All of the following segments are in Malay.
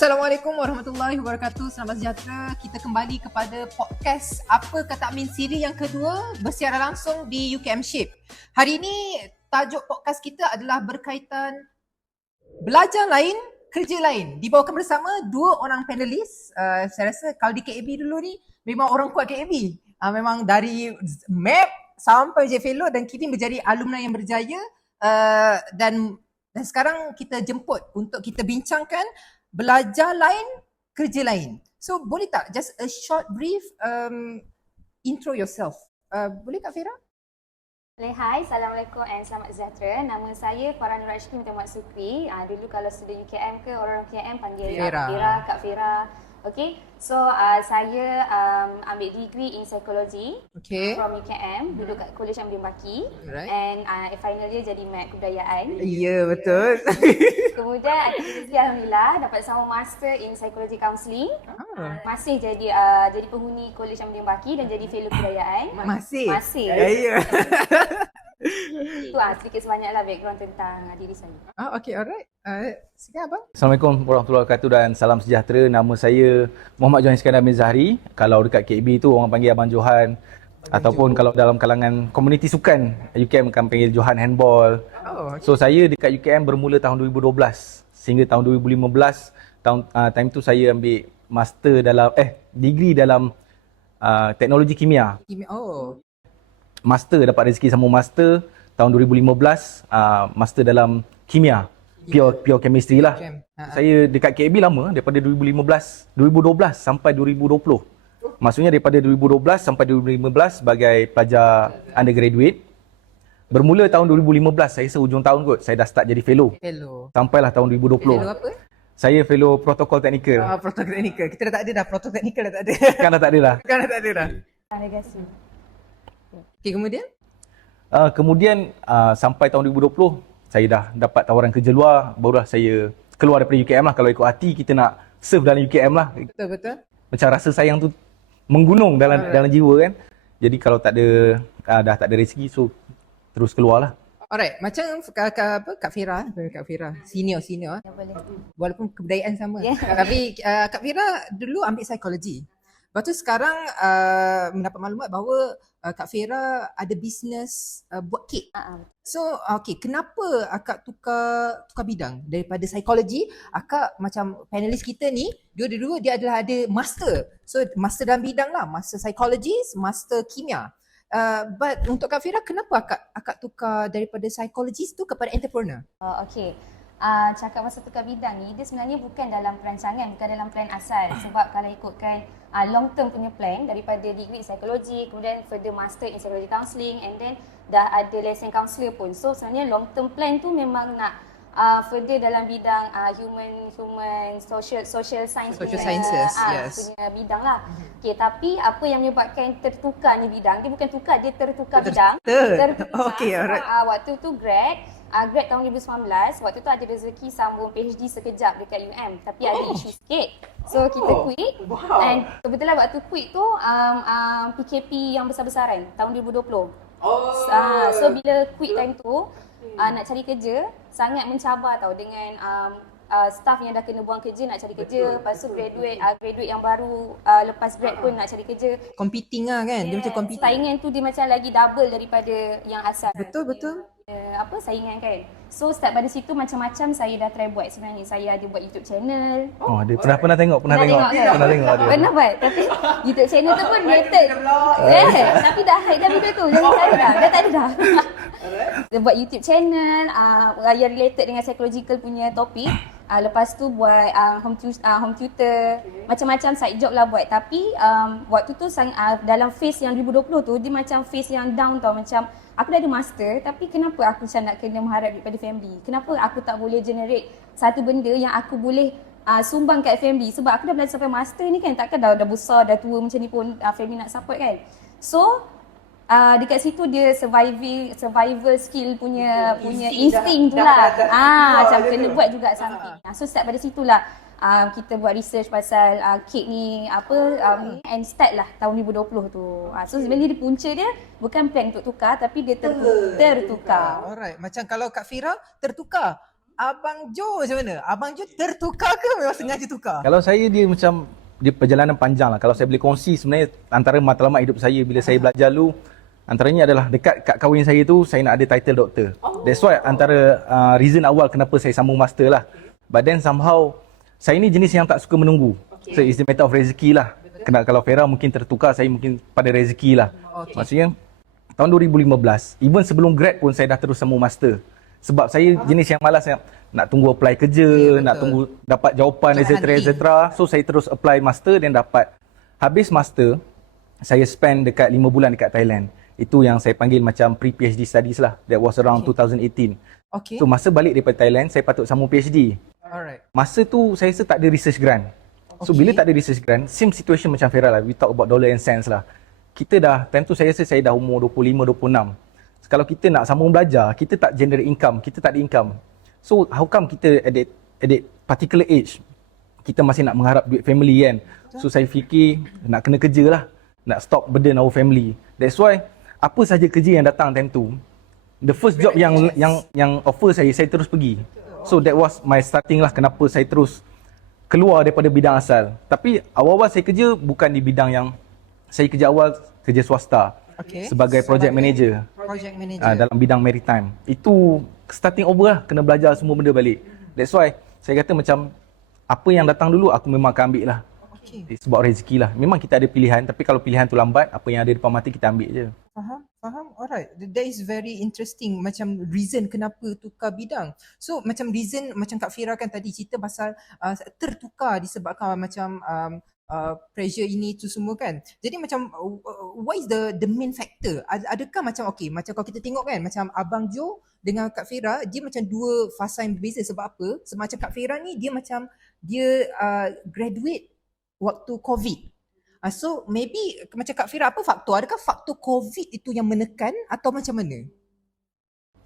Assalamualaikum warahmatullahi wabarakatuh. Selamat sejahtera. Kita kembali kepada podcast Apa Kata Amin siri yang kedua bersiaran langsung di UKM Shape. Hari ini tajuk podcast kita adalah berkaitan belajar lain, kerja lain. Dibawakan bersama dua orang panelis. Saya rasa kalau di KAB dulu ni memang orang kuat KAB. Memang dari MAP sampai je fellow dan kini menjadi alumni yang berjaya. Dan sekarang kita jemput untuk kita bincangkan belajar lain, kerja lain. So boleh tak just a short brief intro yourself. Boleh Kak Fira? Boleh. Hai, Assalamualaikum and selamat sejahtera. Nama saya Farah Nur Ashki Muhammad Sukri. Dulu kalau student UKM ke orang UKM panggil Kak Fira. Okay, so saya ambil degree in psychology from UKM, duduk kat College Ahmad Baki, and final year jadi MAT Kebudayaan. Ya, betul. Kemudian alhamdulillah dapat sama master in psychology counselling. Masih jadi penghuni College Ahmad Baki dan jadi fellow kebudayaan. Masih. Ya. Itu sedikit sebanyaklah background tentang diri saya. Okay, alright. Silakan abang. Assalamualaikum warahmatullahi wabarakatuh dan salam sejahtera. Nama saya Muhammad Johan Iskandar bin Zahri. Kalau dekat KB tu orang panggil Abang Johan. Ataupun kalau dalam kalangan komuniti sukan, UKM akan panggil Johan Handball. So saya dekat UKM bermula tahun 2012 sehingga tahun 2015. Time tu saya ambil master dalam degree dalam teknologi kimia. Master, dapat rezeki sama master tahun 2015, master dalam kimia, pure chemistry lah. Saya dekat KB lama, daripada 2012 sampai 2020. Maksudnya daripada 2012 sampai 2015 sebagai pelajar undergraduate. Bermula tahun 2015, saya sehujung tahun kot, saya dah start jadi fellow. Sampailah tahun 2020. Fellow apa? Saya fellow protokol teknikal. Protokol teknikal. Kita dah tak ada dah, protokol teknikal dah tak ada. Kan dah tak ada dah. Legasi. Okay, kemudian? Kemudian sampai tahun 2020, saya dah dapat tawaran kerja luar, barulah saya keluar daripada UKM lah. Kalau ikut hati, kita nak serve dalam UKM lah. Betul. Macam rasa sayang tu menggunung dalam jiwa kan. Jadi kalau tak ada, dah tak ada rezeki, so terus keluar lah. Alright, macam Kak Fira, senior. Ya, boleh. Walaupun kebudayaan sama. Tapi Kak Fira dulu ambil psikologi. Lepas tu sekarang mendapat maklumat bahawa Kak Fira ada bisnes buat kek. So, kenapa akak tukar bidang daripada psikologi? Akak macam panelis kita ni, dua-dua dia adalah ada master. So, master dalam bidang lah, master psikologi, master kimia. But untuk Kak Fira, kenapa akak tukar daripada psikologis tu kepada entrepreneur? Cakap pasal tukar bidang ni, dia sebenarnya bukan dalam perancangan, bukan dalam plan asal. Sebab kalau ikutkan long term punya plan daripada degree psikologi, kemudian further master in psychology counselling, and then dah ada lesson counsellor pun. So sebenarnya long term plan tu memang nak further dalam bidang human social science Social punya, sciences, yes. punya bidang lah. Okay, tapi apa yang menyebabkan tertukar ni bidang, dia bukan tukar, dia tertukar bidang. Okay, alright. Waktu tu grad tahun 2019, waktu tu ada rezeki sambung PhD sekejap dekat UM, tapi ada isu sikit. So kita quit. And kebetulan waktu quit tu PKP yang besar-besaran tahun 2020. So bila quit time tu, nak cari kerja sangat mencabar tau dengan staff yang dah kena buang kerja nak cari kerja. Lepas tu graduate yang baru lepas grad pun nak cari kerja. Competing lah kan? Dia macam competing. Saingan tu dia macam lagi double daripada yang asal. Betul. Saingan kan. So start pada situ macam-macam saya dah try buat sebenarnya. Saya ada buat YouTube channel. Dia pernah tengok dia. Pernah buat. Tapi YouTube channel tu pun related. Tapi dah hide dah video tu. Jangan cari dah. Dah tak ada dah. Dia buat YouTube channel yang related dengan psychological punya topik. Lepas tu buat home tutor, macam-macam side job lah buat. Tapi waktu tu dalam phase yang 2020 tu, dia macam phase yang down tau. Macam aku dah ada master, tapi kenapa aku macam nak kena mengharap daripada family? Kenapa aku tak boleh generate satu benda yang aku boleh sumbang kat family? Sebab aku dah belajar sampai master ni kan, takkan dah besar, dah tua macam ni pun family nak support kan. So dekat situ dia survival skill punya insting tu lah. Macam kena buat juga something. So start pada situlah kita buat research pasal kek ni and start lah tahun 2020 tu. So sebenarnya punca dia bukan plan untuk tukar, tapi dia tertukar. Alright, macam kalau Kak Fira tertukar, Abang Jo macam mana? Abang Jo tertukar ke memang sengaja tukar? Kalau saya dia macam dia perjalanan panjang lah. Kalau saya boleh kongsi sebenarnya antara matlamat hidup saya bila saya belajar dulu, antaranya adalah dekat kad kahwin saya tu saya nak ada title doktor. That's why antara reason awal kenapa saya sambung master lah. But then somehow saya ni jenis yang tak suka menunggu. So it's the matter of rezeki lah. Kalau Farah mungkin tertukar, saya mungkin pada rezeki lah. Maksudnya tahun 2015, even sebelum grad pun saya dah terus sambung master. Sebab saya jenis yang malas nak tunggu apply kerja, nak tunggu dapat jawapan etc. So saya terus apply master dan dapat. Habis master, saya spend dekat 5 bulan dekat Thailand. Itu yang saya panggil macam pre-PhD studies lah. That was around 2018. Okay. So masa balik daripada Thailand, saya patut sambung PhD. Alright. Masa tu saya rasa tak ada research grant. So bila tak ada research grant, same situation macam Farah lah. We talk about dollar and cents lah. Kita dah, time tu saya rasa saya dah umur 25, 26. Kalau kita nak sambung belajar, kita tak generate income, kita tak ada income. So how come kita at that particular age, kita masih nak mengharap duit family kan? So saya fikir nak kena kerja lah, nak stop burden our family. That's why apa saja kerja yang datang time tu, the first job yang offer saya terus pergi. So that was my starting lah kenapa saya terus keluar daripada bidang asal. Tapi awal-awal saya kerja bukan di bidang yang saya kerja awal, kerja swasta. Sebagai project manager. Dalam bidang maritime. Itu starting over lah, kena belajar semua benda balik. That's why saya kata macam apa yang datang dulu aku memang akan ambil lah. Sebab rezeki lah. Memang kita ada pilihan, tapi kalau pilihan tu lambat, apa yang ada depan mata kita ambil je. Faham. Alright. That is very interesting. Macam reason kenapa tukar bidang. So macam reason, macam Kak Fira kan tadi cerita pasal tertukar disebabkan macam pressure ini tu semua kan. Jadi macam what is the main factor? Adakah macam macam kalau kita tengok kan macam Abang Jo dengan Kak Fira, dia macam dua fasa yang berbeza. Sebab apa? Sebab macam Kak Fira ni dia macam dia graduate waktu COVID. So maybe macam Kak Fira, apa faktor? Adakah faktor COVID itu yang menekan atau macam mana?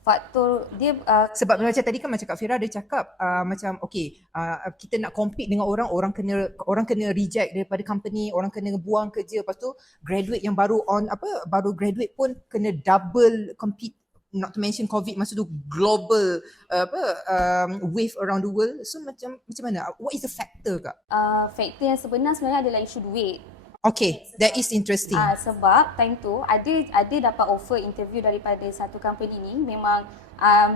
Faktor dia sebab macam tadi kan macam Kak Fira dia cakap macam kita nak compete dengan orang kena reject daripada company, orang kena buang kerja, lepas tu graduate yang baru graduate pun kena double compete, not to mention COVID masa tu global wave around the world. So macam mana? What is the factor Kak? Faktor yang sebenarnya adalah isu duit. Okay, that is interesting. Sebab time tu ada dapat offer interview daripada satu company ni, memang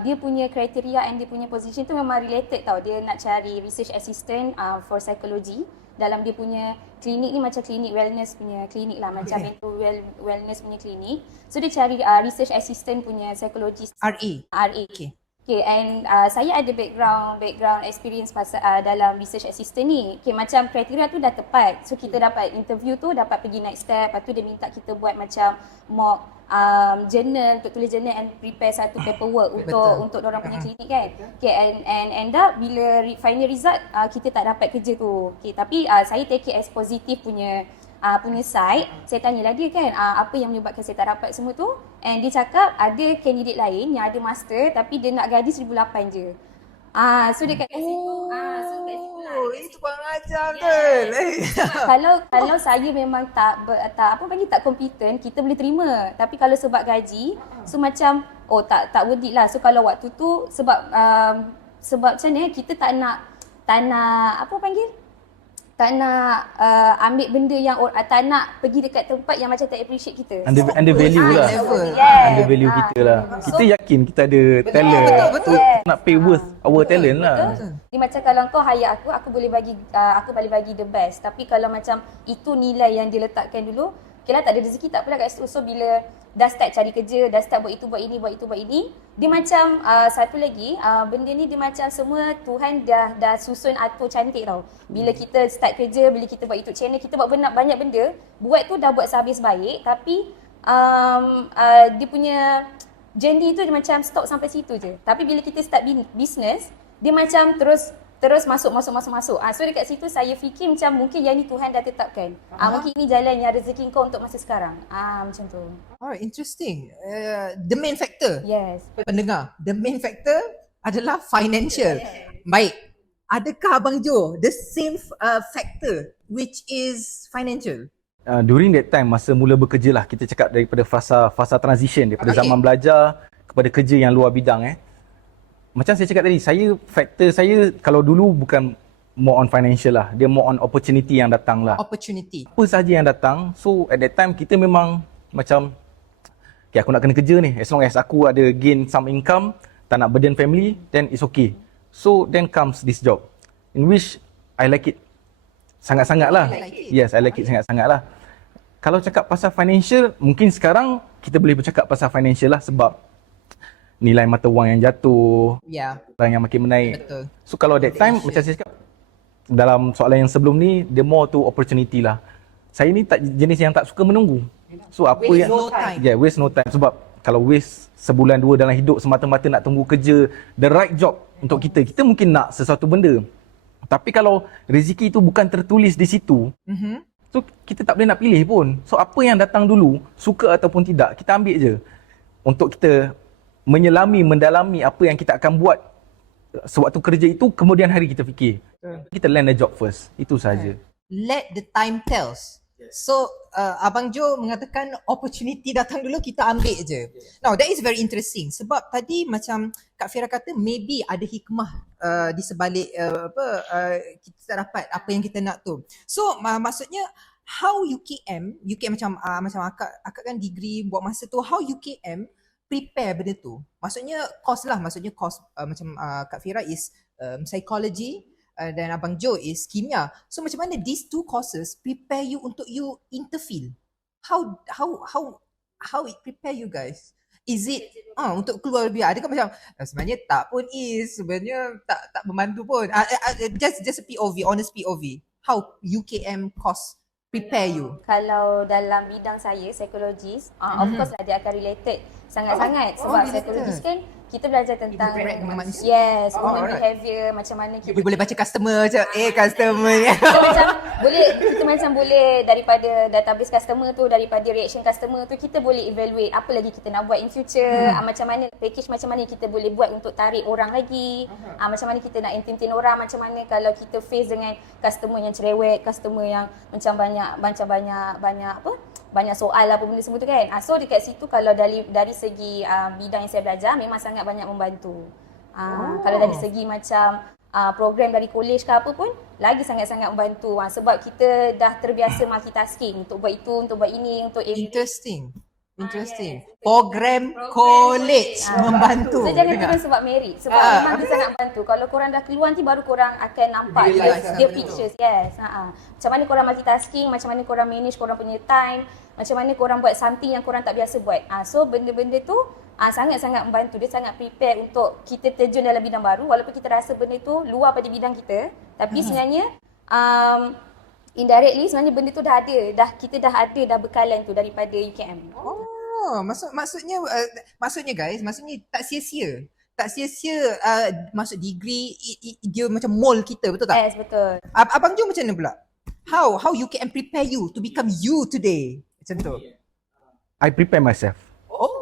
dia punya kriteria and dia punya position tu memang related tau. Dia nak cari research assistant for psychology dalam dia punya klinik ni, macam klinik wellness punya klinik lah, macam mental wellness punya klinik. So dia cari research assistant punya psychologist. RA. Okay, and saya ada background experience pasal dalam research assistant ni. Okay, macam kriteria tu dah tepat. So kita dapat interview tu, dapat pergi next step. Lepas tu dia minta kita buat macam mock journal, untuk tulis journal and prepare satu paperwork untuk orang punya klinik kan. Okay, and end up bila final result kita tak dapat kerja tu. Okay, tapi saya take it as positif punya side. Saya tanyalah dia kan apa yang menyebabkan saya tak dapat semua tu, and dia cakap ada candidate lain yang ada master tapi dia nak gaji 1,800 je. So dekat situ itu pengajar betul. Kalau saya memang tak competent, kita boleh terima. Tapi kalau sebab gaji, so macam tak worth it lah. So kalau waktu tu sebab macam ni kita tak nak tak nak ambil benda yang tak nak pergi dekat tempat yang macam tak appreciate kita. Under value lah. Under value kita lah. Kita yakin kita ada talent. Betul. Nak pay worth our talent lah. Ni macam kalau kau hire aku boleh bagi the best. Tapi kalau macam itu nilai yang diletakkan dulu, okay lah, tak ada rezeki tak apalah kat situ. So bila dah start cari kerja, dah start buat itu, buat ini, dia macam satu lagi, benda ni dia macam semua Tuhan dah susun atur cantik tau. Bila kita start kerja, bila kita buat YouTube channel, kita buat banyak benda, buat tu dah buat sehabis baik, tapi dia punya journey tu dia macam stop sampai situ je. Tapi bila kita start business, dia macam terus masuk. So dekat situ saya fikir macam mungkin yang ni Tuhan dah tetapkan. Mungkin ini jalan yang rezeki kau untuk masa sekarang. Macam tu. Alright, interesting. The main factor. Yes. Pendengar, the main factor adalah financial. Baik. Adakah Abang Jo the same factor which is financial? During that time, masa mula bekerja lah, kita cakap daripada fasa transition, daripada zaman belajar kepada kerja yang luar bidang macam saya cakap tadi, faktor saya kalau dulu bukan more on financial lah. Dia more on opportunity yang datang lah. Opportunity. Apa sahaja yang datang. So at that time kita memang macam, okay, aku nak kena kerja ni. As long as aku ada gain some income, tak nak burden family, then it's okay. So then comes this job, in which I like it sangat-sangat lah. Yes, I like it sangat-sangat lah. Kalau cakap pasal financial, mungkin sekarang kita boleh bercakap pasal financial lah sebab nilai mata wang yang jatuh, barang yang makin menaik. Betul. So kalau that time, macam saya cakap, dalam soalan yang sebelum ni, the more to opportunity lah. Saya ni tak jenis yang tak suka menunggu. So apa Waste yang no time. waste no time. Sebab kalau waste sebulan dua dalam hidup semata-mata nak tunggu kerja the right job untuk kita mungkin nak sesuatu benda. Tapi kalau rezeki itu bukan tertulis di situ, so kita tak boleh nak pilih pun. So apa yang datang dulu, suka ataupun tidak, kita ambil je. Untuk kita menyelami, mendalami apa yang kita akan buat sewaktu kerja itu, kemudian hari kita fikir. Kita land the job first. Itu saja. Let the time tells. So Abang Jo mengatakan opportunity datang dulu, kita ambil je. Now that is very interesting sebab tadi macam Kak Fira kata maybe ada hikmah di sebalik kita tak dapat apa yang kita nak tu. So maksudnya how UKM macam akak kan degree buat masa tu, how UKM prepare benda tu? Maksudnya course macam Kak Fira is psychology, dan Abang Jo is kimia. So macam mana these two courses prepare you untuk you interfield? How it prepare you guys? Is it untuk keluar lebih? Adakah macam sebenarnya tak pun sebenarnya tak membantu pun. Just a POV, honest POV. How UKM course prepare you? Kalau dalam bidang saya, psikologis, of course lah dia akan related sangat-sangat sebab psikologis kan kita belajar tentang manusia. Human behavior, macam mana kita boleh baca customer macam customer ni. kita macam boleh daripada database customer tu, daripada reaction customer tu, kita boleh evaluate apa lagi kita nak buat in future, macam mana package, macam mana kita boleh buat untuk tarik orang lagi, macam mana kita nak entertain orang, macam mana kalau kita face dengan customer yang cerewet, customer yang macam banyak soal apa benda semua tu kan. So dekat situ kalau dari segi bidang yang saya belajar memang sangat banyak membantu. Kalau dari segi macam program dari college ke apa pun lagi sangat-sangat membantu sebab kita dah terbiasa multitasking, untuk buat itu, untuk buat ini, untuk Interesting. Program college membantu. So jangan kira sebab merit, sebab memang dia sangat membantu. Kalau korang dah keluar nanti baru korang akan nampak dia pictures. Macam mana korang multitasking, macam mana korang manage korang punya time, macam mana korang buat something yang korang tak biasa buat. So benda-benda tu sangat-sangat membantu. Dia sangat prepare untuk kita terjun dalam bidang baru walaupun kita rasa benda tu luar pada bidang kita, tapi sebenarnya indirectly sebenarnya benda tu dah ada, kita dah ada bekalan tu daripada UKM. Maksudnya guys, tak sia-sia. Masuk degree dia macam mold kita, betul tak? Yes, betul. Abang Jo macam mana pula? How UKM prepare you to become you today? Macam tu. I prepare myself.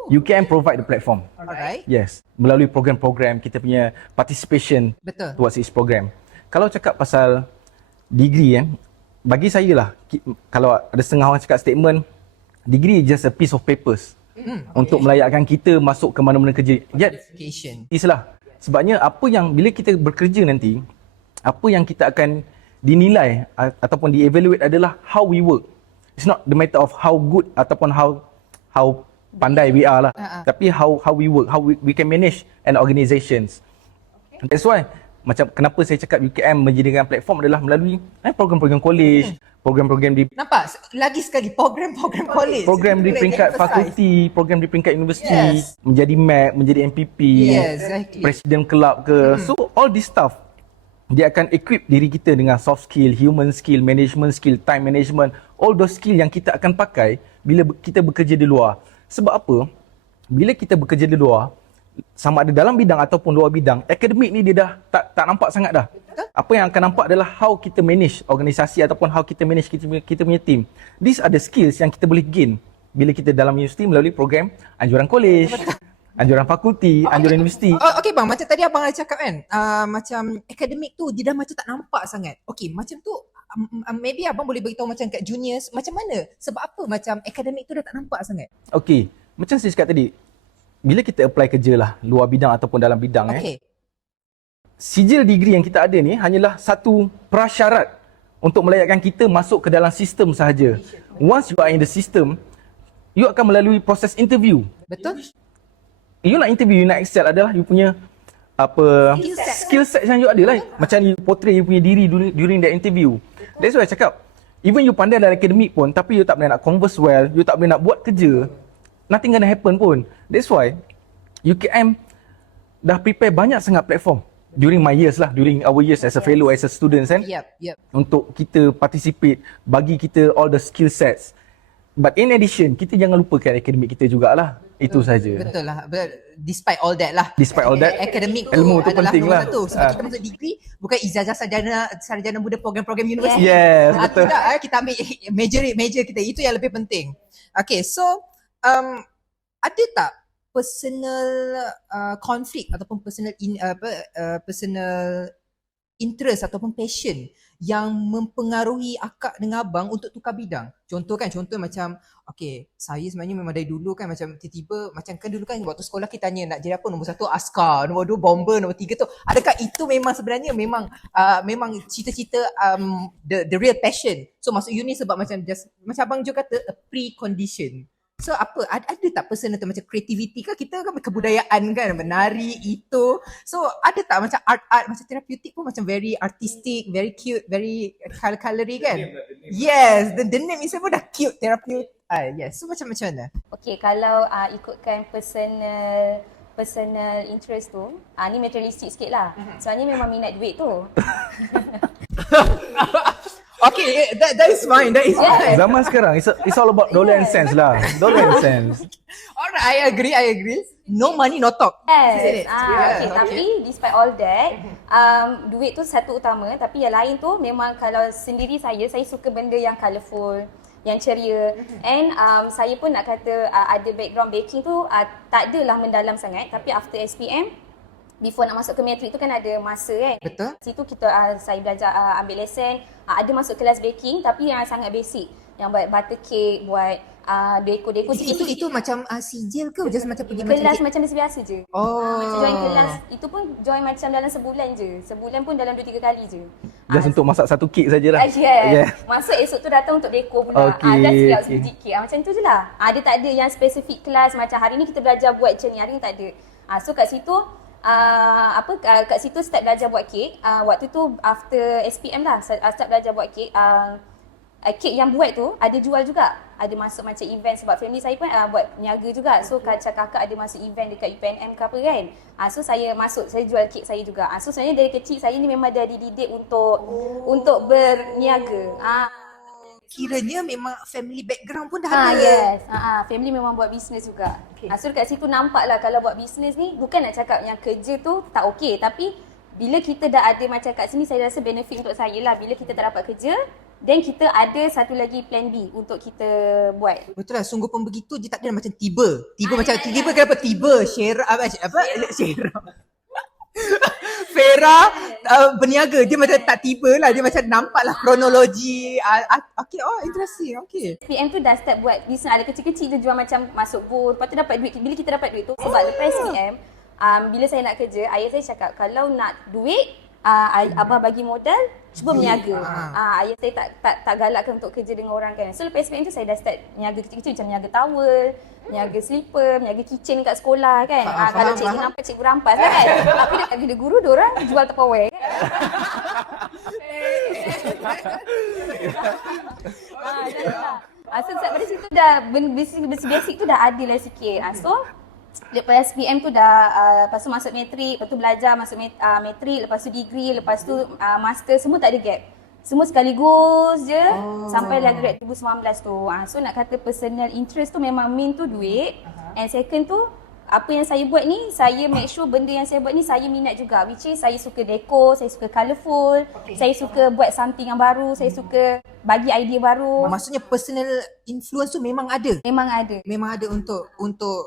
UKM provide the platform. Alright. Yes, melalui program-program kita punya participation towards each program. Kalau cakap pasal degree bagi saya lah, kalau ada setengah orang cakap statement, degree is just a piece of papers untuk melayakkan kita masuk ke mana-mana kerja. Islah. Sebabnya apa yang bila kita bekerja nanti, apa yang kita akan dinilai ataupun dievaluate adalah how we work. It's not the matter of how good ataupun how pandai we are lah. Tapi how we work, how we can manage an organizations. That's why macam kenapa saya cakap UKM menjadikan platform adalah melalui program-program college, program-program di nampak lagi sekali program-program college, program di peringkat fakulti, program di peringkat universiti, menjadi MAP, menjadi MPP, presiden kelab ke. So all this stuff dia akan equip diri kita dengan soft skill, human skill, management skill, time management, all those skill yang kita akan pakai bila kita bekerja di luar. Sebab apa? Bila kita bekerja di luar, sama ada dalam bidang ataupun luar bidang, akademik ni dia dah tak nampak sangat dah. Apa yang akan nampak adalah how kita manage organisasi ataupun how kita manage kita punya team. These are the skills yang kita boleh gain bila kita dalam universiti melalui program anjuran college, anjuran fakulti, anjuran universiti. Okay bang, macam tadi abang ada cakap kan, macam akademik tu dia dah macam tak nampak sangat. Okay, macam tu maybe abang boleh beritahu macam kat juniors, macam mana? Sebab apa macam akademik tu dah tak nampak sangat? Okay, macam saya cakap tadi, bila kita apply kerja lah, luar bidang ataupun dalam bidang sijil degree yang kita ada ni hanyalah satu prasyarat untuk melayakkan kita masuk ke dalam sistem sahaja. Once you are in the system, you akan melalui proses interview. Betul? You nak interview, you nak excel adalah you punya skill set yang you ada lah. Macam you portray you punya diri during that interview. That's why I cakap, even you pandai dalam akademik pun, tapi you tak boleh nak converse well, you tak boleh nak buat kerja, nothing gonna happen pun. That's why UKM dah prepare banyak sangat platform during my years lah, during our years as a fellow, as a student kan, Yep. untuk kita participate, bagi kita all the skill sets. But in addition, kita jangan lupakan akademik kita jugalah. Itu saja. Betul lah. Despite all that lah. Despite all that, Akademik ilmu tu adalah penting nombor lah. satu. Sebab kita masuk degree, bukan ijazah sarjana muda program-program universiti. Yes, betul. Tidak, kita ambil major kita. Itu yang lebih penting. Okay, so ada tak personal conflict ataupun personal interest ataupun passion yang mempengaruhi akak dengan abang untuk tukar bidang? Contoh macam, okay, saya sebenarnya memang dari dulu kan macam tiba-tiba, macam kan dulu kan waktu sekolah kita tanya nak jadi apa, nombor 1 askar, nombor 2 bomber, nombor 3 tu. Adakah itu memang sebenarnya memang cita-cita the real passion? So masuk uni sebab macam abang juga kata a precondition. So apa, ada tak personal tu macam creativity kan, kita kan kebudayaan kan, menari itu. So ada tak macam art macam terapeutik pun macam very artistic, very cute, very colory kan? Yes, the name itself pun dah cute, terapeutik. Yes, so macam mana? Okay, kalau ikutkan personal interest tu, ni materialistic sikit lah. Sebenarnya memang minat duit tu. Okay, that is fine. Zaman sekarang, it's all about dollar and cents lah. Dollar and cents. Alright, I agree. No money, no talk. Yes. Okay. Tapi despite all that, duit tu satu utama, tapi yang lain tu memang kalau sendiri saya suka benda yang colourful, yang ceria. And saya pun nak kata ada background baking tu tak adalah mendalam sangat, tapi after SPM, before nak masuk ke matrik tu kan ada masa kan. Betul. Situ saya belajar ambil lesen, ada masuk kelas baking tapi yang sangat basic. Yang buat butter cake, buat deko-deko. Itu macam sijil ke? Just macam pergi kelas macam biasa je. Oh. Join kelas, itu pun join macam dalam sebulan je. Sebulan pun dalam 2-3 kali je. Just untuk masak satu kek sajalah. Yeah. Masuk esok tu datang untuk deko pula. Dah siap sebiji kek. Macam tu je lah. Dia tak ada yang spesifik kelas macam hari ni kita belajar buat macam ni, hari ni tak ada. So kat situ kat situ start belajar buat kek. Waktu tu after SPM lah start belajar buat kek. Kek yang buat tu ada jual juga. Ada masuk macam event sebab family saya pun buat niaga juga. So kakak ada masuk event dekat UPNM ke apa kan. So saya masuk, saya jual kek saya juga. So sebenarnya dari kecil saya ni memang dah dididik untuk berniaga. Kiranya memang family background pun dah ada. Yes. Family memang buat bisnes juga. Okay. So dekat situ nampak lah kalau buat bisnes ni, bukan nak cakap yang kerja tu tak okey, tapi bila kita dah ada macam kat sini, saya rasa benefit untuk saya lah. Bila kita tak dapat kerja, then kita ada satu lagi plan B untuk kita buat. Betul lah, sungguh pun begitu. Dia tak ada macam tiba macam tiba kenapa tiba Syera Fera berniaga, dia macam tak tiba lah, dia macam nampak lah kronologi. Okay, interesting. Okay. SPM tu dah start buat bisnes, ada kecil-kecil tu jual macam masuk booth, lepas tu dapat duit. Bila kita dapat duit tu, sebab lepas SPM, bila saya nak kerja, ayah saya cakap kalau nak duit, abah bagi modal, cuba berniaga. Ayah saya tak galakkan untuk kerja dengan orang kan. So lepas SPM tu saya dah start niaga kecil-kecil macam niaga towel, niaga slipper, niaga kitchen kat sekolah kan. Kalau cikgu nampak, cikgu rampas lah kan. Tapi dekat bila guru diorang jual Tupperware kan. So pada situ dah basic tu dah ada lah sikit. So lepas SPM tu dah lepas tu masuk matrik, lepas tu belajar masuk matrik, lepas tu degree, lepas tu master, semua tak ada gap. Semua sekaligus je sampai dah grad 2019 tu. So nak kata personal interest tu memang main tu duit. And second tu, apa yang saya buat ni, saya make sure benda yang saya buat ni saya minat juga. Which is saya suka deco, saya suka colourful, saya suka buat something yang baru, saya suka bagi idea baru. Maksudnya personal influence tu memang ada? Memang ada. Memang ada untuk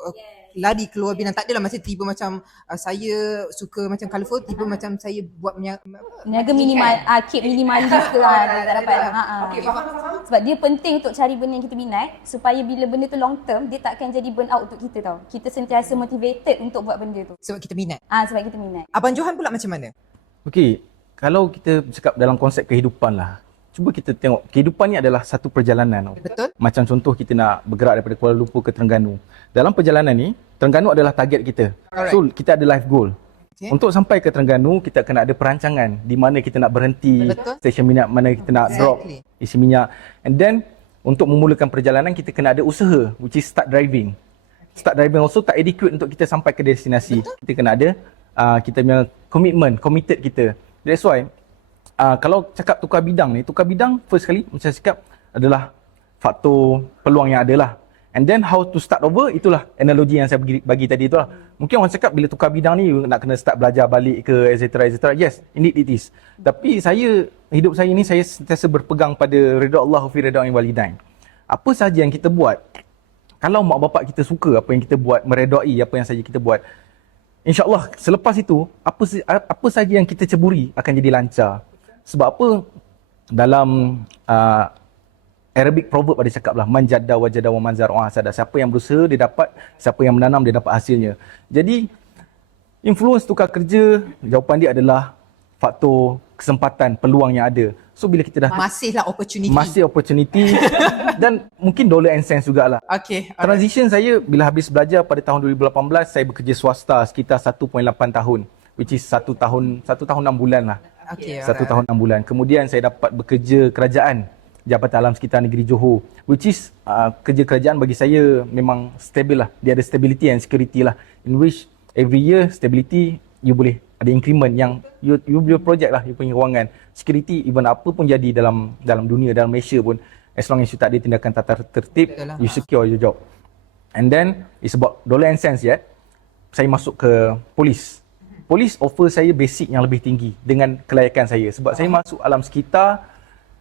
lari keluar bidang. Tak adalah macam tiba macam saya suka macam colourful, tiba macam saya buat niaga minimal, kek minimalis ke tak dapat. Okay, sebab dia penting untuk cari benda yang kita minat supaya bila benda tu long term, dia tak akan jadi burn out untuk kita tau. Kita sentiasa motivated untuk buat benda tu. Sebab kita minat. Sebab kita minat. Abang Johan pula macam mana? Okey, kalau kita cakap dalam konsep kehidupan lah, cuba kita tengok kehidupan ni adalah satu perjalanan. Betul? Macam contoh kita nak bergerak daripada Kuala Lumpur ke Terengganu. Dalam perjalanan ni, Terengganu adalah target kita. Alright. So kita ada life goal. Okay. Untuk sampai ke Terengganu, kita kena ada perancangan di mana kita nak berhenti, Betul. stesen minyak mana kita nak drop, Exactly. isi minyak. And then untuk memulakan perjalanan kita kena ada usaha, which is start driving. Start driving also tak adequate untuk kita sampai ke destinasi. Betul. Kita kena ada kita punya commitment, committed kita. That's why kalau cakap tukar bidang ni, tukar bidang first kali macam saya cakap adalah faktor peluang yang ada lah. And then how to start over, itulah analogi yang saya bagi tadi itulah. Mungkin orang cakap bila tukar bidang ni you nak kena start belajar balik ke etc. Yes, indeed it is. Tapi hidup saya ni saya sentiasa berpegang pada redha Allah fi redha walidain. Apa sahaja yang kita buat, kalau mak bapak kita suka apa yang kita buat, meredai apa yang saja kita buat, InsyaAllah selepas itu apa sahaja yang kita ceburi akan jadi lancar. Sebab apa? Dalam Arabic proverb ada cakap lah, man jadda wajada wa man zar'a hasada. Siapa yang berusaha dia dapat, siapa yang menanam dia dapat hasilnya. Jadi influence tukar kerja, jawapan dia adalah faktor kesempatan, peluang yang ada. So bila kita dah Masihlah opportunity. masih opportunity dan mungkin dollar and cents jugalah. Okay. Transition saya bila habis belajar pada tahun 2018, saya bekerja swasta sekitar 1.8 tahun, which is 1 tahun 6 bulan lah. Okay. 1 tahun 6 bulan. Kemudian saya dapat bekerja kerajaan Jabatan Alam Sekitar Negeri Johor, which is kerja kerajaan bagi saya memang stabil lah. Dia ada stability and security lah, in which every year stability you boleh ada increment yang you punya project lah, you punya kewangan. Security even apa pun jadi dalam dunia, dalam Malaysia pun, as long as you tak ada tindakan tata tertib, Betul lah. you secure your job. And then it's about dollar and cents yet. Saya masuk ke polis. Polis offer saya basic yang lebih tinggi dengan kelayakan saya. Sebab saya masuk alam sekitar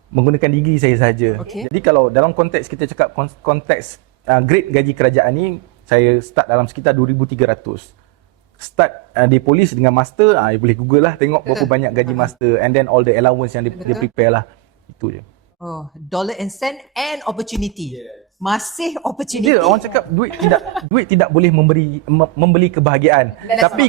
menggunakan degree saya sahaja. Okay. Jadi kalau dalam konteks kita cakap konteks grade gaji kerajaan ni, saya start dalam sekitar 2,300. Start di polis dengan master, you boleh google lah tengok berapa banyak gaji master, and then all the allowance yang dia prepare lah. Itu je. Oh, dollar and cent and opportunity. Masih opportunity. Dia orang cakap duit tidak boleh membeli kebahagiaan. Tapi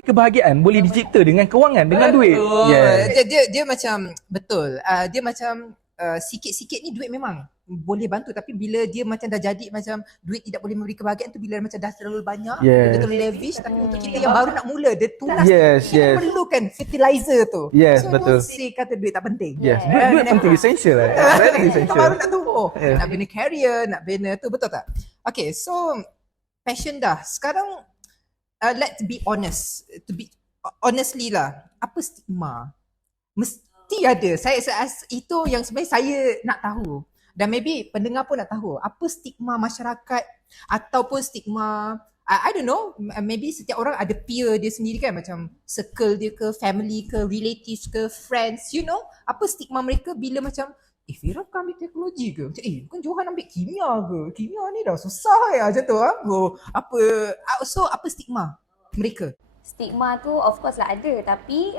kebahagiaan boleh dicipta dengan kewangan, dengan duit. Yeah. Dia macam betul. Dia macam sikit-sikit ni duit memang boleh bantu, tapi bila dia macam dah jadi macam duit tidak boleh memberi kebahagiaan tu, bila macam dah terlalu banyak, dia terlalu lavish. Tapi untuk kita yang baru nak mula, dia tunas, kita perlukan fertilizer tu. Yes, so, betul. So kata duit tak penting. Yes, duit penting, essential lah. Very essential. Baru nak tumbuh, nak bina career, nak bina tu, betul tak? Okay, so passion dah. Sekarang let's be honest. To be honestly lah, apa stigma? Mesti ada. Saya itu yang sebenarnya saya nak tahu. Dan maybe pendengar pun nak tahu apa stigma masyarakat ataupun stigma I don't know, maybe setiap orang ada peer dia sendiri kan, macam circle dia ke, family ke, relatives ke, friends, you know, apa stigma mereka bila macam Fira kan ambil teknologi ke? Macam bukan Johan ambil kimia ke? Kimia ni dah susah ya macam tu so apa stigma mereka? Stigma tu of course lah ada, tapi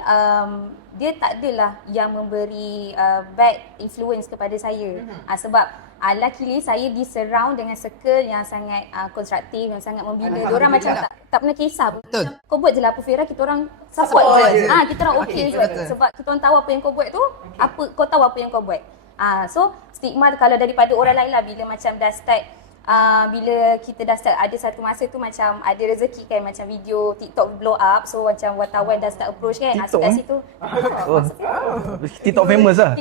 dia tak adalah yang memberi bad influence kepada saya. Sebab luckily saya disurround dengan circle yang sangat konstruktif, yang sangat membina. Diorang macam tak pernah kisah. Betul. Kau buat je lah apa Fira, kita orang support je. Kita orang okay je. Sebab kita orang tahu apa yang kau buat tu, kau tahu apa yang kau buat. So stigma kalau daripada orang lain lah, bila macam dah start bila kita dah start ada satu masa tu macam ada rezeki kan, macam video TikTok blow up, so macam wartawan dah start approach kan, TikTok, kat situ TikTok famous lah.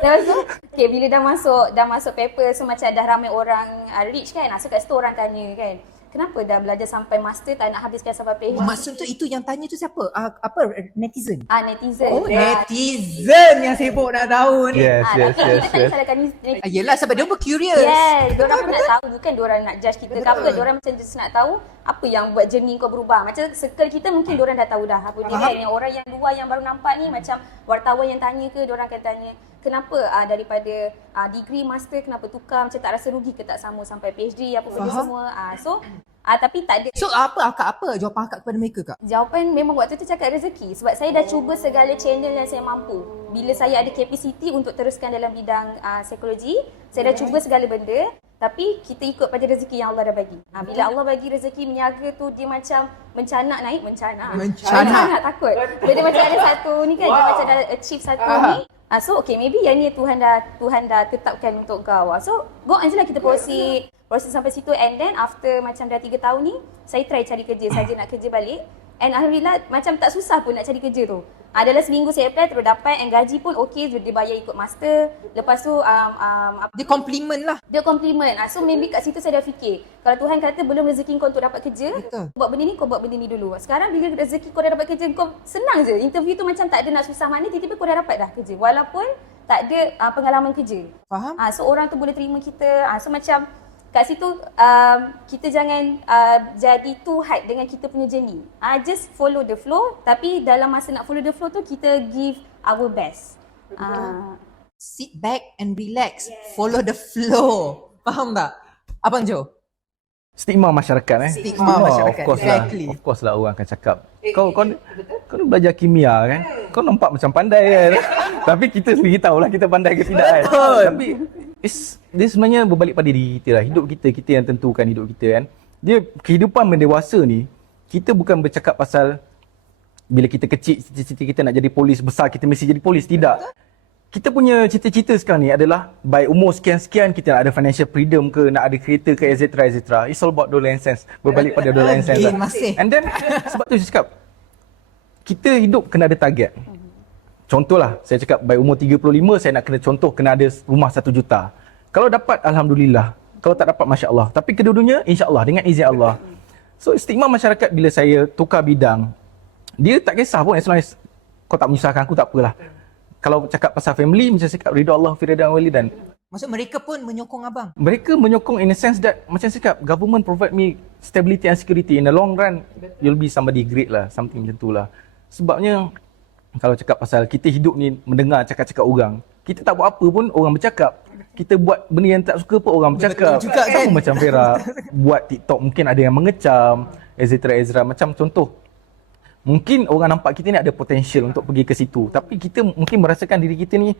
Lepas tu bila dah masuk paper, so macam dah ramai orang reach kan, so kat situ orang tanya kan, kenapa dah belajar sampai master tak nak habiskan sampai PhD? Maksud tu itu yang tanya tu siapa? Netizen? Netizen. Netizen yang sibuk nak tahu ni. Yes. Kita tak salahkan netizen. Yelah, sebab dia pun curious. Yes, diorang pun nak tahu, bukan diorang nak judge kita ke apa. Diorang macam just nak tahu apa yang buat journey kau berubah. Macam circle kita mungkin diorang dah tahu dah apa dia kan. Yang orang yang luar yang baru nampak ni, macam wartawan yang tanya ke, diorang akan tanya kenapa daripada degree master kenapa tukar, macam tak rasa rugi ke tak sama sampai PhD apa benda semua. Tapi tak ada. So apa jawapan akak kepada mereka kak? Jawapan memang waktu tu cakap rezeki. Sebab saya dah cuba segala channel yang saya mampu. Bila saya ada capacity untuk teruskan dalam bidang psikologi, saya dah cuba segala benda. Tapi kita ikut pada rezeki yang Allah dah bagi. Bila Allah bagi rezeki meniaga tu, dia macam mencanak naik, mencanak takut. Dia macam ada satu ni kan, dia macam dah achieve satu ni. So okay, maybe yang ni Tuhan dah tetapkan untuk kau. So go on je lah, kita proses sampai situ. And then after macam dah 3 tahun ni, saya try cari kerja, saja nak kerja balik. And Alhamdulillah macam tak susah pun nak cari kerja tu. Dalam seminggu saya apply terus dapat, and gaji pun okey, dia bayar ikut master. Lepas tu Dia compliment lah. dia compliment. So maybe kat situ saya dah fikir, kalau Tuhan kata belum rezeki kau untuk dapat kerja, Betul. buat benda ni, kau buat benda ni dulu. Sekarang bila rezeki kau dah dapat kerja, kau senang je. Interview tu macam tak ada nak susah mana, tiba-tiba kau dah dapat dah kerja. Walaupun tak ada pengalaman kerja. Faham? So orang tu boleh terima kita. So macam kat situ kita jangan jadi too hype dengan kita punya journey. Just follow the flow, tapi dalam masa nak follow the flow tu kita give our best. Sit back and relax. Follow the flow. Faham tak? Abang Jo? Stigma masyarakat Stigma masyarakat. Exactly. Of course lah orang akan cakap. Kau ni belajar kimia kan? Kau nampak macam pandai kan? Tapi kita sendiri tahulah kita pandai ke tidak kan? Tapi dia sebenarnya berbalik pada diri kita lah. Hidup kita yang tentukan hidup kita kan. Dia kehidupan mendewasa ni, kita bukan bercakap pasal bila kita kecil cita-cita kita nak jadi polis, besar kita mesti jadi polis. Tidak. Kita punya cita-cita sekarang ni adalah by umur sekian-sekian kita nak ada financial freedom ke, nak ada kereta ke, etc. It's all about dollar and cents. Berbalik pada dollar and cents lah. And then sebab tu saya cakap, kita hidup kena ada target. Contohlah, saya cakap by umur 35 saya nak kena contoh kena ada rumah 1 juta. Kalau dapat alhamdulillah, kalau tak dapat masya-Allah. Tapi kedua-duanya insya-Allah dengan izin Allah. So stigma masyarakat bila saya tukar bidang, dia tak kisah pun as long as kau tak menyusahkan aku, tak apalah. Kalau cakap pasal family, macam cakap ridha Allah fi ridha walidan. Maksud mereka pun menyokong abang? Mereka menyokong in a sense that, macam saya cakap, government provide me stability and security. In the long run, you'll be somebody great lah, something macam tu lah. Sebabnya, kalau cakap pasal kita hidup ni mendengar cakap-cakap orang, kita tak buat apa pun orang bercakap. Kita buat benda yang tak suka pun orang bercakap. Betul juga kan? Sama macam Vera, buat TikTok mungkin ada yang mengecam, etc. Macam contoh, mungkin orang nampak kita ni ada potential untuk pergi ke situ. Tapi kita mungkin merasakan diri kita ni,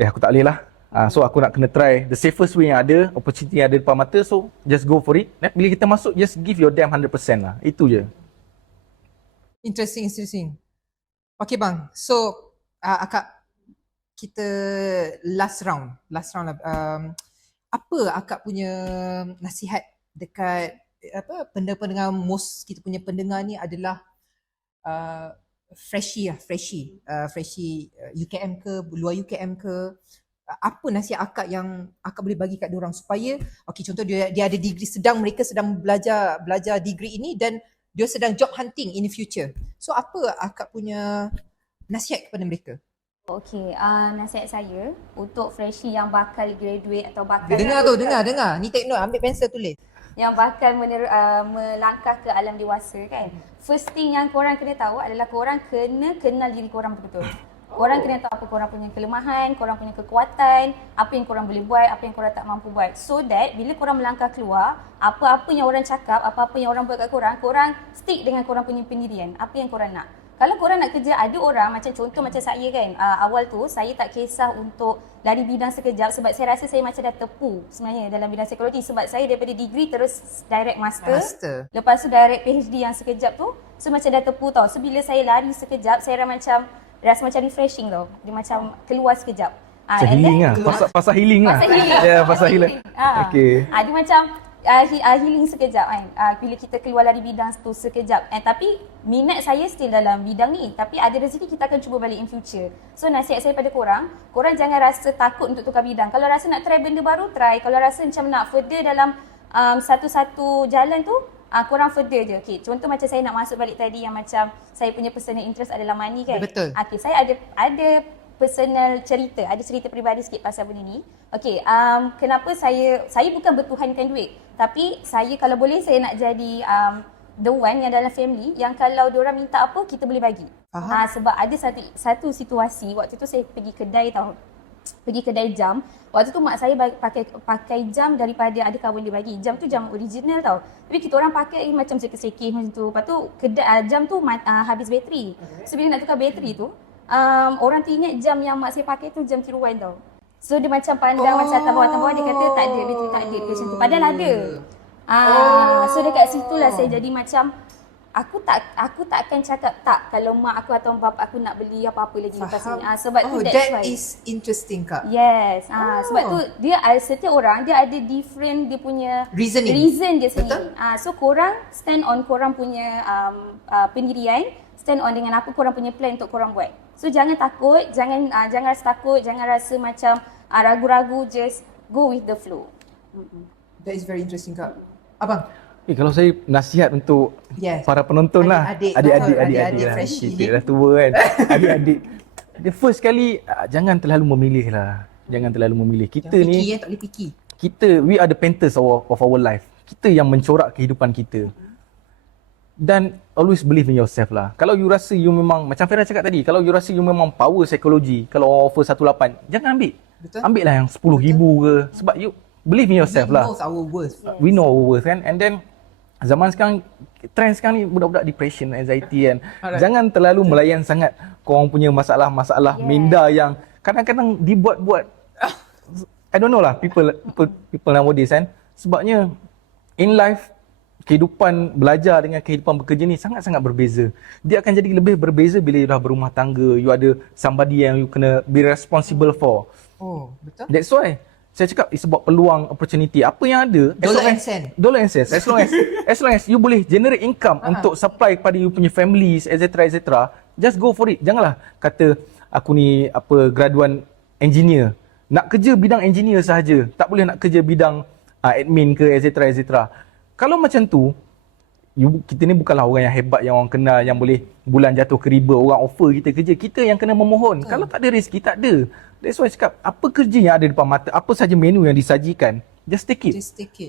aku tak boleh lah. So aku nak kena try the safest way yang ada, opportunity yang ada depan mata, so just go for it. Bila kita masuk, just give your damn 100% lah. Itu je. Interesting. Okay bang, so akak, kita last round lah. Apa akak punya nasihat dekat pendengar most kita punya pendengar ni adalah freshie UKM ke, luar UKM ke, apa nasihat akak yang akak boleh bagi kat diorang supaya contoh dia ada degree, mereka sedang belajar degree ini dan dia sedang job hunting in the future. So apa akak punya nasihat kepada mereka? Nasihat saya untuk freshie yang bakal graduate atau bakal dengar. Ni take note, ambil pensel tulis. Yang bakal melangkah ke alam dewasa kan. First thing yang korang kena tahu adalah korang kena kenal diri korang betul-betul. Korang kena tahu apa korang punya kelemahan, korang punya kekuatan, apa yang korang boleh buat, apa yang korang tak mampu buat. So that bila korang melangkah keluar, apa-apa yang orang cakap, apa-apa yang orang buat kat korang, korang stick dengan korang punya pendirian, apa yang korang nak. Kalau korang nak kerja, ada orang macam contoh macam saya kan, awal tu saya tak kisah untuk lari bidang sekejap sebab saya rasa saya macam dah tepu sebenarnya dalam bidang psikologi, sebab saya daripada degree terus direct master. Lepas tu direct PhD yang sekejap tu, so macam dah tepu tau. So bila saya lari sekejap, saya rasa macam refreshing tau. Dia macam keluar sekejap. Macam healing lah. Pasal healing lah. Pasal healing. Okay. Dia macam healing sekejap kan. Bila kita keluar dari bidang tu sekejap. Tapi minat saya still dalam bidang ni. Tapi ada rezeki kita akan cuba balik in future. So nasihat saya pada korang jangan rasa takut untuk tukar bidang. Kalau rasa nak try benda baru, try. Kalau rasa macam nak further dalam satu-satu jalan tu, korang further je. Okay, contoh macam saya nak masuk balik tadi yang macam saya punya personal interest adalah money kan. Betul. Okay, saya ada personal cerita, ada cerita peribadi sikit pasal benda ni. Okay, kenapa saya bukan bertuhankan duit. Tapi saya kalau boleh saya nak jadi the one yang dalam family yang kalau diorang minta apa kita boleh bagi. Sebab ada satu situasi waktu tu saya pergi kedai jam. Waktu tu mak saya pakai jam daripada ada kawan dia bagi. Jam tu jam original tau. Tapi kita orang pakai macam sekeh-sekeh macam tu. Lepas tu jam tu habis bateri. So bila nak tukar bateri tu, orang tu ingat jam yang mak saya pakai tu jam tiruan tau. So dia macam pandang macam atas bawah dia kata tak ada, dia tak ada macam tu. Padahal ada. So dekat situlah saya jadi macam aku tak akan cakap tak kalau mak aku atau bapa aku nak beli apa-apa lagi lepas ni. Sebab tu that's that why. is interesting Kak. Yes. Sebab tu dia setiap orang dia ada different dia punya reason dia sendiri. So korang stand on korang punya pendirian, stand on dengan apa korang punya plan untuk korang buat. So jangan takut, jangan rasa takut, jangan rasa macam ragu-ragu, just go with the flow. That is very interesting Kak. Abang, Kalau saya nasihat untuk para penonton lah, adik-adik fresh kita dah tua kan. Adik-adik, the first kali jangan terlalu memilih lah. Jangan terlalu memilih. Kita ni, tak boleh fikir. we are the painters of our life. Kita yang mencorak kehidupan kita. Dan always believe in yourself lah. Kalau you rasa you memang, macam Farah cakap tadi, kalau you rasa you memang power psikologi, kalau orang offer 18, jangan ambil. Betul. Ambil lah yang 10,000 ke. Sebab you believe in yourself lah. We know our worth. We know our worth kan. And then zaman sekarang, trend sekarang ni budak-budak depression, anxiety kan. Jangan terlalu melayan sangat korang punya masalah-masalah minda yang kadang-kadang dibuat-buat. I don't know lah, people nowadays kan. Sebabnya in life, kehidupan belajar dengan kehidupan bekerja ni sangat-sangat berbeza. Dia akan jadi lebih berbeza bila you dah berumah tangga, you ada somebody yang you kena be responsible for. Betul. That's why saya cakap it's about peluang, opportunity. Apa yang ada, Dollar and cent. As long as you boleh generate income untuk supply kepada you punya families, etc, just go for it. Janganlah kata aku ni graduan engineer, nak kerja bidang engineer sahaja, tak boleh nak kerja bidang admin ke, etc. Kalau macam tu, kita ni bukanlah orang yang hebat, yang orang kenal, yang boleh bulan jatuh ke riba, orang offer kita kerja. Kita yang kena memohon. Kalau tak ada rezeki, tak ada. That's why cakap, apa kerja yang ada depan mata, apa saja menu yang disajikan, just take it.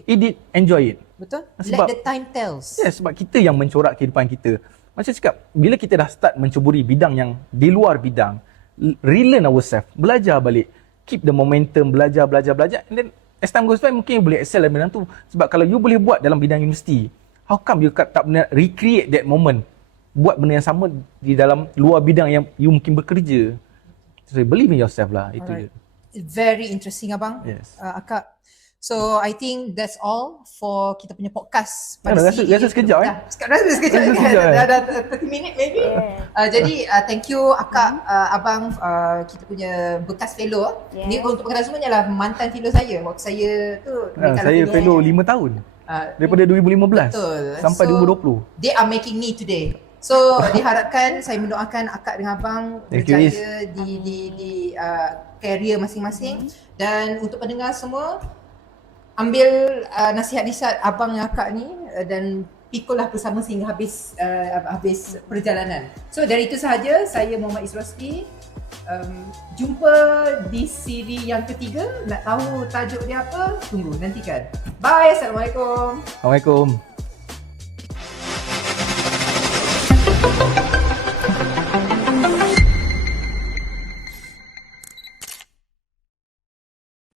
Eat it, enjoy it. Betul. Sebab, Let the time tells. Sebab kita yang mencorak kehidupan kita. Macam cakap, bila kita dah start mencuburi bidang yang di luar bidang, relearn ourselves, belajar balik, keep the momentum, belajar, and then as time goes by, mungkin you boleh excel dalam bidang tu. Sebab kalau you boleh buat dalam bidang universiti, how come you tak pernah recreate that moment? Buat benda yang sama di dalam luar bidang yang you mungkin bekerja. So believe in yourself lah. Itu je. Very interesting abang. Yes. Akak. So I think that's all for kita punya podcast pada Rasa sekejap Rasa sekejap. Dah 30 minit maybe. Jadi thank you akak, abang, kita punya bekas fellow. Ni untuk perkataan semuanya lah mantan fellow saya. Waktu saya tu saya fellow 5 tahun. Daripada 2015 sampai 2020. They are making me today. So diharapkan, saya mendoakan akak dengan abang berjaya di career masing-masing. Dan untuk pendengar semua, ambil nasihat-nasihat abang dan akak ni dan pikulah bersama sehingga habis perjalanan. So dari itu sahaja, saya Muhammad Isrosli. Jumpa di siri yang ketiga. Nak tahu tajuk dia apa? Tunggu, nantikan. Bye, Assalamualaikum. Assalamualaikum.